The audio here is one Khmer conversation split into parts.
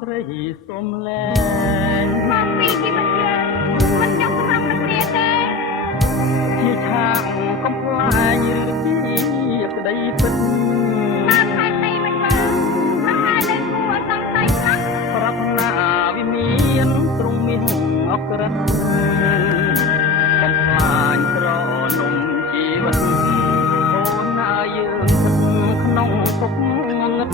ស្រីសុំលែងមកពីជីវិតយើងមិនចង់សម្រាប់ប្រគ្នាទេជាឆាកកំប្លែងឬជាក្តីពិតបានខែទីមិនមើលមិនខែលេងគួរសង្ស័យខ្លះប្រាថ្នាវិមានទ្រង់មានអក្រិតបំផ្លាញត្រនំជីវិតអូនណាយើងក្នុងទុកងឹត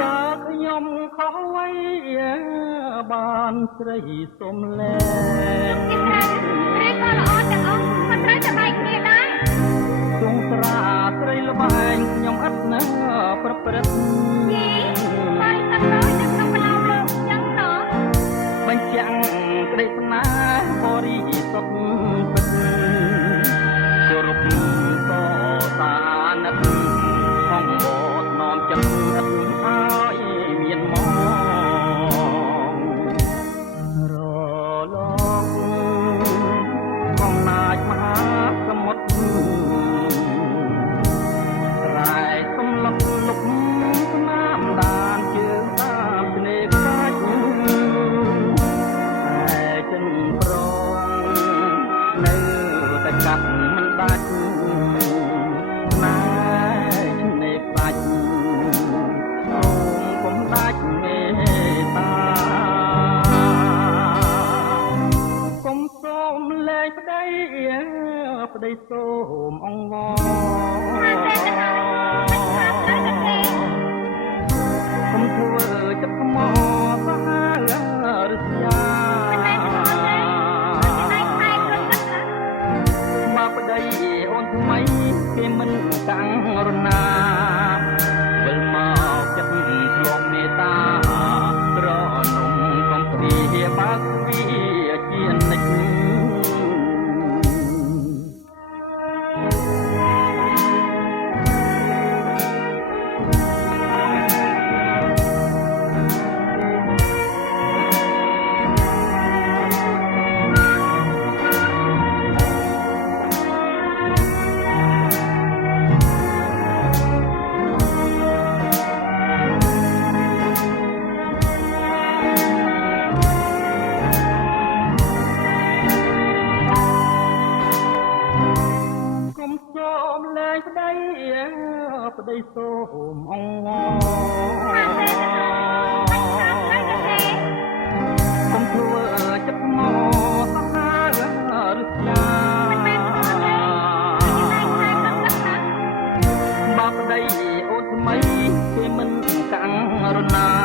តើខ្ញុំខុសអ្វីបានស្រីសុំលែងគេត្រូវឬក៏ល្អទាំងអស់មិនត្រូវតែបែកគ្នាដែរទងស្រាស្រីល្បែងខ្ញុំឥតនៅប្រព្រឹត្តបាយសត្វដោយនៅក្នុងកន្លងលោកយ៉ាងណោះបញ្ចាំងក្តីស្នេហ៍បរិសុទ្ធពិតគោរពតតានិតផងបត់នាំចិត្តឥតឲ្យមានមករលកអំណាចមហាសមុទ្រស្រែកសំឡុកលុកស្នាមដានជើងតាមស្នេហ៍ខ្សាច់តែចិនប្រងនៅតែកាត់មិនដាច់ណែស្នេហ៍បាច់អូនកុំដាច់មេត្តាកុំសូមលែងប្តីសូមអង្វរកុំធ្វើចិត្តខ្មោសាហាវរស្យាបើប្តីអូនថ្មីគេមិនកាំងរណាវិលមកចិត្តធ្លាប់មេត្តាត្រនំកុំព្រាបើកវាជានិច្ចប្តីសូមអង្វរកុំធ្វើចិត្តមកសាហាវរស្យាបើប្តីអូនថ្មីគេមិនកាំងរណា